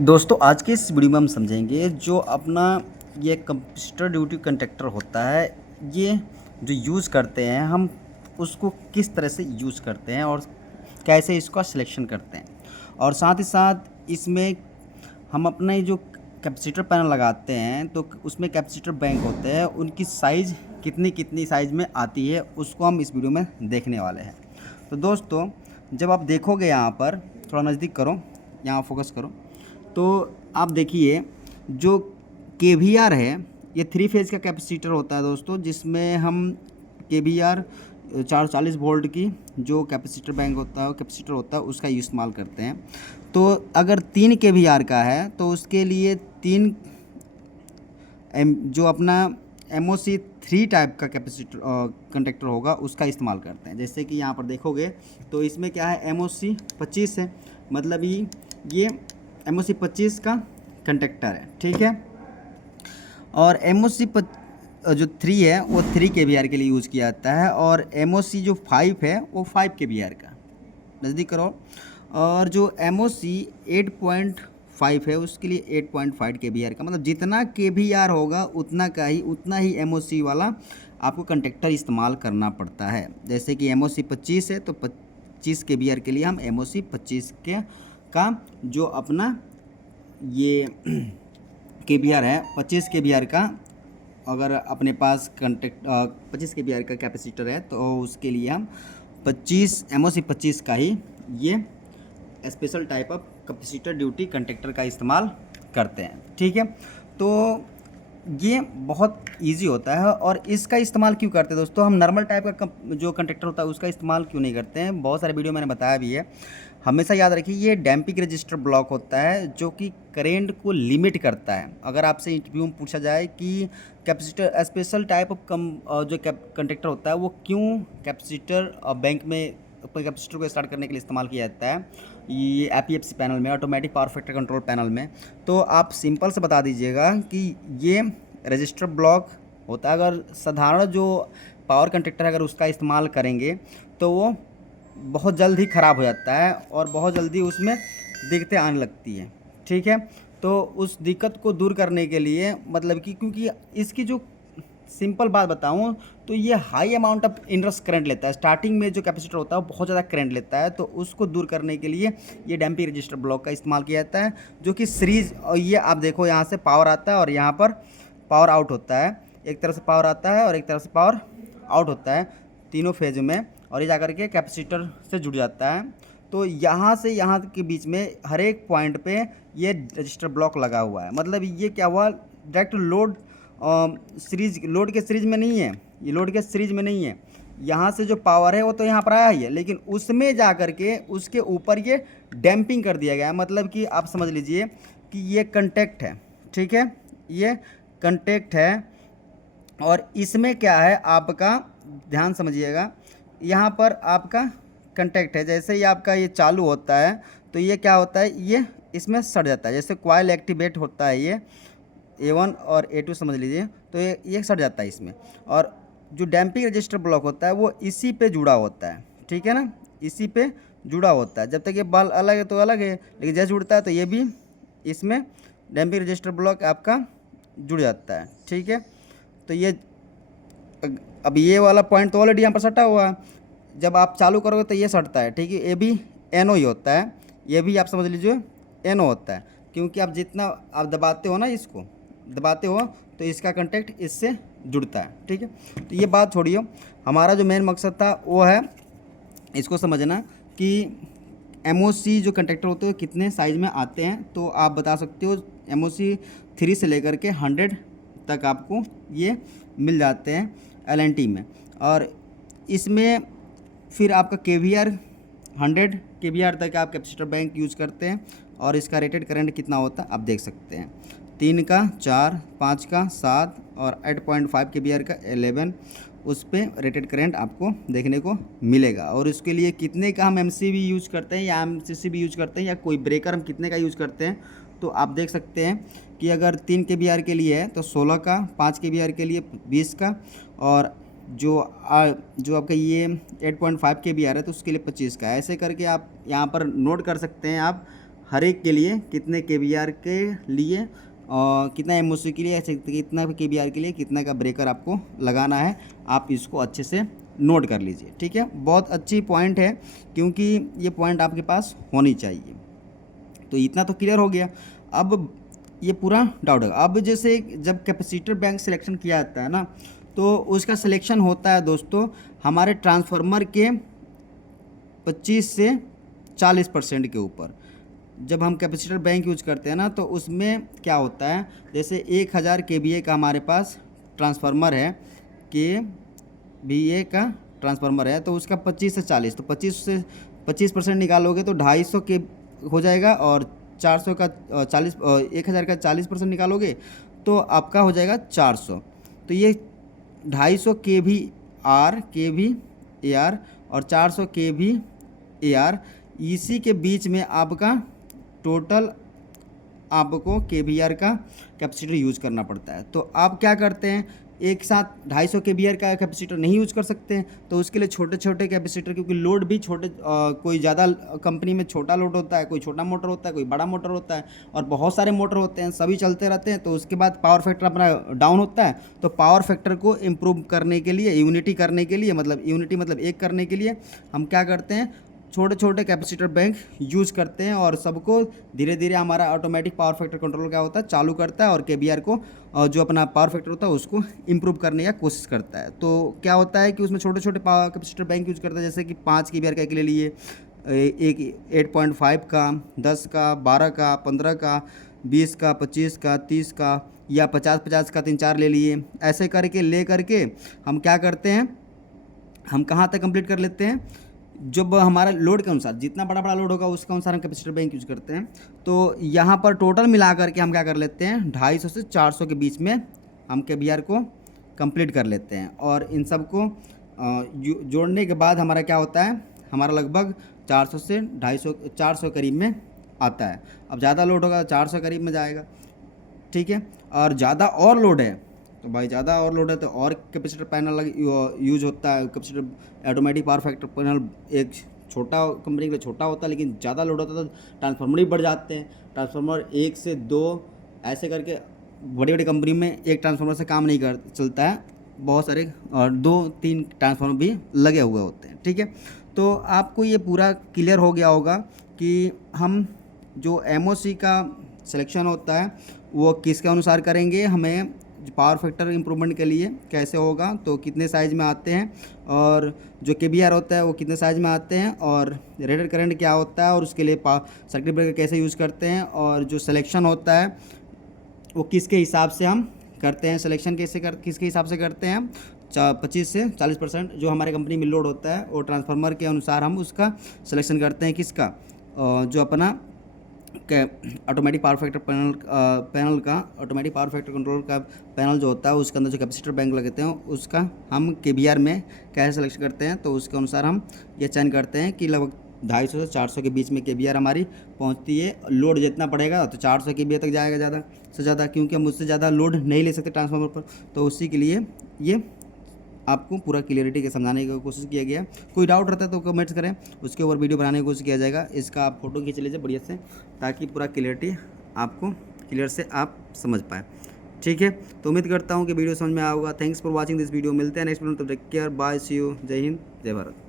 दोस्तों आज के इस वीडियो में हम समझेंगे जो अपना ये कैपेसिटर ड्यूटी कंडक्टर होता है। ये जो यूज़ करते हैं हम उसको किस तरह से यूज़ करते हैं और कैसे इसका सिलेक्शन करते हैं, और साथ ही साथ इसमें हम अपने जो कैपेसिटर पैनल लगाते हैं तो उसमें कैपेसिटर बैंक होते हैं, उनकी साइज़ कितनी कितनी साइज़ में आती है उसको हम इस वीडियो में देखने वाले हैं। तो दोस्तों जब आप देखोगे यहाँ पर थोड़ा नज़दीक करो, यहाँ फोकस करो, तो आप देखिए जो केवीआर है ये 3 फेज़ का कैपेसिटर होता है दोस्तों, जिसमें हम केवीआर 440 वोल्ट की जो कैपेसिटर बैंक होता है, कैपेसिटर होता है, उसका इस्तेमाल करते हैं। तो अगर 3 केवीआर का है तो उसके लिए 3 जो अपना MOC 3 टाइप का कैपेसिटर कंडक्टर होगा उसका इस्तेमाल करते हैं। जैसे कि यहाँ पर देखोगे तो इसमें क्या है, MOC 25 है, मतलब ये MOC 25 का कंडक्टर है, ठीक है। और MOC जो 3 है वो 3 केवीआर के लिए यूज़ किया जाता है, और MOC जो 5 है वो 5 केवीआर का, नज़दीक करो। और जो MOC 8.5 है उसके लिए 8.5 केवीआर का, मतलब जितना केवीआर होगा उतना ही MOC वाला आपको कंडक्टर इस्तेमाल करना पड़ता है। जैसे कि MOC 25 है तो 25 केवीआर के लिए हम MOC 25 का जो अपना ये केवीआर है 25 केवीआर का, अगर अपने पास 25 केवीआर का कैपेसिटर है तो उसके लिए हम MOC 25 का ही ये special type of capacitor duty conductor का इस्तेमाल करते हैं, ठीक है। तो ये बहुत इजी होता है, और इसका इस्तेमाल क्यों करते हैं दोस्तों, हम नॉर्मल टाइप का जो कंडक्टर होता है उसका इस्तेमाल क्यों नहीं करते हैं। बहुत सारे वीडियो मैंने बताया भी है। हमेशा याद रखिए ये डैम्पिंग रजिस्टर ब्लॉक होता है जो कि करेंट को लिमिट करता है। अगर आपसे इंटरव्यू में पूछा जाए कि कैपेसिटर स्पेशल टाइप ऑफ जो कंडक्टर होता है वो क्यों कैपेसिटर बैंक में अपने कैपेसिटर को स्टार्ट करने के लिए इस्तेमाल किया जाता है, ये APFC पैनल में, automatic power factor control panel में, तो आप सिंपल से बता दीजिएगा कि ये रजिस्टर ब्लॉक होता है। अगर साधारण जो पावर कंडक्टर अगर उसका इस्तेमाल करेंगे तो वो बहुत जल्द ही ख़राब हो जाता है और बहुत जल्दी उसमें दिक्कतें आने लगती हैं, ठीक है। तो उस दिक्कत को दूर करने के लिए, मतलब कि क्योंकि इसकी जो सिंपल बात बताऊं तो ये हाई अमाउंट ऑफ इनरस करंट लेता है। स्टार्टिंग में जो कैपेसिटर होता है वो बहुत ज़्यादा करंट लेता है, तो उसको दूर करने के लिए ये डैम्पिंग रजिस्टर ब्लॉक का इस्तेमाल किया जाता है, जो कि सीरीज, और ये आप देखो यहाँ से पावर आता है और यहाँ पर पावर आउट होता है। एक तरफ से पावर आता है और एक तरफ से पावर आउट होता है, तीनों फेज में, और ये जाकर के कैपेसिटर से जुड़ जाता है। तो यहाँ से यहाँ के बीच में हर एक पॉइंट पे ये रजिस्टर ब्लॉक लगा हुआ है। मतलब ये क्या हुआ, डायरेक्ट लोड सीरीज, लोड के सीरीज में नहीं है, ये लोड के सीरीज में नहीं है। यहाँ से जो पावर है वो तो यहाँ पर आया ही है, लेकिन उसमें जा कर के उसके ऊपर ये डैम्पिंग कर दिया गया है। मतलब कि आप समझ लीजिए कि ये कंटेक्ट है, ठीक है, ये कंटेक्ट है। और इसमें क्या है आपका, ध्यान समझिएगा, यहाँ पर आपका कंटेक्ट है। जैसे ही आपका ये चालू होता है तो ये क्या होता है, ये इसमें सट जाता है। जैसे कॉइल एक्टिवेट होता है, ये A1 और A2 समझ लीजिए, तो ये सट जाता है इसमें। और जो डैम्पिंग रजिस्टर ब्लॉक होता है वो इसी पे जुड़ा होता है, ठीक है ना, इसी पे जुड़ा होता है। जब तक ये बल अलग है तो अलग है, लेकिन जैसे जुड़ता है तो ये भी इसमें डैम्पिंग रजिस्टर ब्लॉक आपका जुड़ जाता है, ठीक है। तो ये अब ये वाला पॉइंट तो ऑलरेडी यहाँ पर सटा हुआ है, जब आप चालू करोगे तो ये सटता है, ठीक है। ये भी NO ही होता है, ये भी आप समझ लीजिए NO होता है, क्योंकि आप जितना आप दबाते हो ना, इसको दबाते हो तो इसका कंटेक्ट इससे जुड़ता है, ठीक है। तो ये बात छोड़िए, हमारा जो मेन मकसद था वो है इसको समझना कि MOC जो कंडक्टर होते हैं कितने साइज़ में आते हैं। तो आप बता सकते हो MOC 3 से लेकर के 100 तक आपको ये मिल जाते हैं LNT में। और इसमें फिर आपका KVR 100 KVR तक आप कैपेसिटर बैंक यूज़ करते हैं, और इसका रेटेड करंट कितना होता है आप देख सकते हैं, 3 का 4, 5 का 7 और 8.5 KVR का 11, उस पर रेटेड करंट आपको देखने को मिलेगा। और उसके लिए कितने का हम MCB यूज करते हैं या MCCB यूज करते हैं या कोई ब्रेकर हम कितने का यूज करते हैं, तो आप देख सकते हैं कि अगर 3 KVR के लिए है तो 16 का, 5 KVR के लिए 20 का, और जो आपका ये 8.5 KVR है तो उसके लिए 25 का। ऐसे करके आप यहाँ पर नोट कर सकते हैं आप हर एक के लिए कितने केवीआर के लिए कितना एमओसी के लिए, ऐसे कितना केवीआर के लिए कितना का ब्रेकर आपको लगाना है, आप इसको अच्छे से नोट कर लीजिए। ठीक है, बहुत अच्छी पॉइंट है, क्योंकि ये पॉइंट आपके पास होनी चाहिए। तो इतना तो क्लियर हो गया। अब ये पूरा डाउट है। अब जैसे जब कैपेसिटर बैंक सिलेक्शन किया जाता है ना, तो उसका सिलेक्शन होता है दोस्तों हमारे ट्रांसफार्मर के 25 से 40% के ऊपर। जब हम कैपेसिटर बैंक यूज करते हैं ना, तो उसमें क्या होता है, जैसे 1000 केवीए का हमारे पास ट्रांसफार्मर है, केवीए का ट्रांसफार्मर है, तो उसका 25 से 40, तो 25% निकालोगे तो 250 के हो जाएगा, और 400 का 40 1000 का 40% निकालोगे तो आपका हो जाएगा 400। तो ये 250 KVAR और 400 KVAR, इसी के बीच में आपका टोटल आपको केवीआर का कैपेसिटर यूज करना पड़ता है। तो आप क्या करते हैं, एक साथ 250 केवीआर का कैपेसिटर नहीं यूज कर सकते हैं, तो उसके लिए छोटे छोटे कैपेसिटर, क्योंकि लोड भी छोटे कोई ज़्यादा कंपनी में छोटा लोड होता है, कोई छोटा मोटर होता है, कोई बड़ा मोटर होता है, और बहुत सारे मोटर होते हैं, सभी चलते रहते हैं। तो उसके बाद पावर फैक्टर अपना डाउन होता है। तो पावर फैक्टर को इम्प्रूव करने के लिए, यूनिटी करने के लिए, मतलब यूनिटी मतलब एक करने के लिए हम क्या करते हैं, छोटे छोटे कैपेसिटर बैंक यूज़ करते हैं, और सबको धीरे धीरे हमारा ऑटोमेटिक पावर फैक्टर कंट्रोल क्या होता है, चालू करता है, और केवीआर को जो अपना पावर फैक्टर होता है उसको इम्प्रूव करने की कोशिश करता है। तो क्या होता है कि उसमें छोटे छोटे पावर कैपेसिटर बैंक यूज़ करता है, जैसे कि 5 केवीआर का ले लिए, एक 8.5 का, 10 का, 12 का, 15 का, 20 का, 25 का, 30 का, या 50-50 का 3-4 ले लिए। ऐसे करके हम क्या करते हैं, हम कहाँ तक कंप्लीट कर लेते हैं, जब हमारा लोड के अनुसार, जितना बड़ा बड़ा लोड होगा उसके अनुसार हम कैपेसिटर बैंक यूज करते हैं। तो यहाँ पर टोटल मिला करके हम क्या कर लेते हैं, 250 से 400 के बीच में हम केवीआर को कंप्लीट कर लेते हैं। और इन सब को जोड़ने के बाद हमारा क्या होता है, हमारा लगभग 400 से 400 करीब में आता है। अब ज़्यादा लोड होगा 400 करीब में जाएगा। ठीक है, और ज़्यादा और लोड है तो भाई ज़्यादा और लोड है तो और कैपेसिटर पैनल यूज होता है। Capacitor automatic power factor panel एक छोटा कंपनी के लिए छोटा होता है, लेकिन ज़्यादा लोड होता है तो ट्रांसफार्मर ही बढ़ जाते हैं। ट्रांसफार्मर 1 से 2 ऐसे करके बड़ी बड़ी कंपनी में एक ट्रांसफार्मर से काम नहीं चलता है, बहुत सारे और 2-3 ट्रांसफार्मर भी लगे हुए होते हैं। ठीक है, तो आपको ये पूरा क्लियर हो गया होगा कि हम जो एमओसी का सिलेक्शन होता है वो किसके अनुसार करेंगे, हमें पावर फैक्टर इम्प्रूवमेंट के लिए कैसे होगा, तो कितने साइज़ में आते हैं, और जो केवीआर होता है वो कितने साइज़ में आते हैं, और रेटेड करंट क्या होता है, और उसके लिए सर्किट ब्रेकर कैसे यूज़ करते हैं, और जो सिलेक्शन होता है वो किसके हिसाब से हम करते हैं, सिलेक्शन किसके हिसाब से करते हैं हम, 25 से 40% जो हमारे कंपनी में लोड होता है वो ट्रांसफार्मर के अनुसार हम उसका सिलेक्शन करते हैं। किसका, जो अपना ऑटोमेटिक पावर फैक्टर पैनल का ऑटोमेटिक पावर फैक्टर कंट्रोल का पैनल जो होता है उसके अंदर जो कैपेसिटर बैंक लगते हैं उसका हम केवीआर में कैसे सिलेक्शन करते हैं, तो उसके अनुसार हम ये चयन करते हैं कि लगभग 250 से 400 के बीच में केवीआर हमारी पहुंचती है। लोड जितना पड़ेगा तो 400 केवीआर तक जाएगा ज़्यादा से ज़्यादा, क्योंकि हम उससे ज़्यादा लोड नहीं ले सकते ट्रांसफार्मर पर। तो उसी के लिए ये आपको पूरा क्लियरिटी के समझाने की कोशिश किया गया। कोई डाउट रहता है तो कमेंट्स करें, उसके ऊपर वीडियो बनाने की कोशिश किया जाएगा। इसका आप फोटो खींच लीजिए बढ़िया से, ताकि पूरा क्लियरिटी आपको क्लियर से आप समझ पाए। ठीक है, तो उम्मीद करता हूँ कि वीडियो समझ में आया होगा। Thanks for watching this video. मिलते हैं नेक्स्ट वीडियो, तब take care, bye, see you, जय हिंद, जय भारत।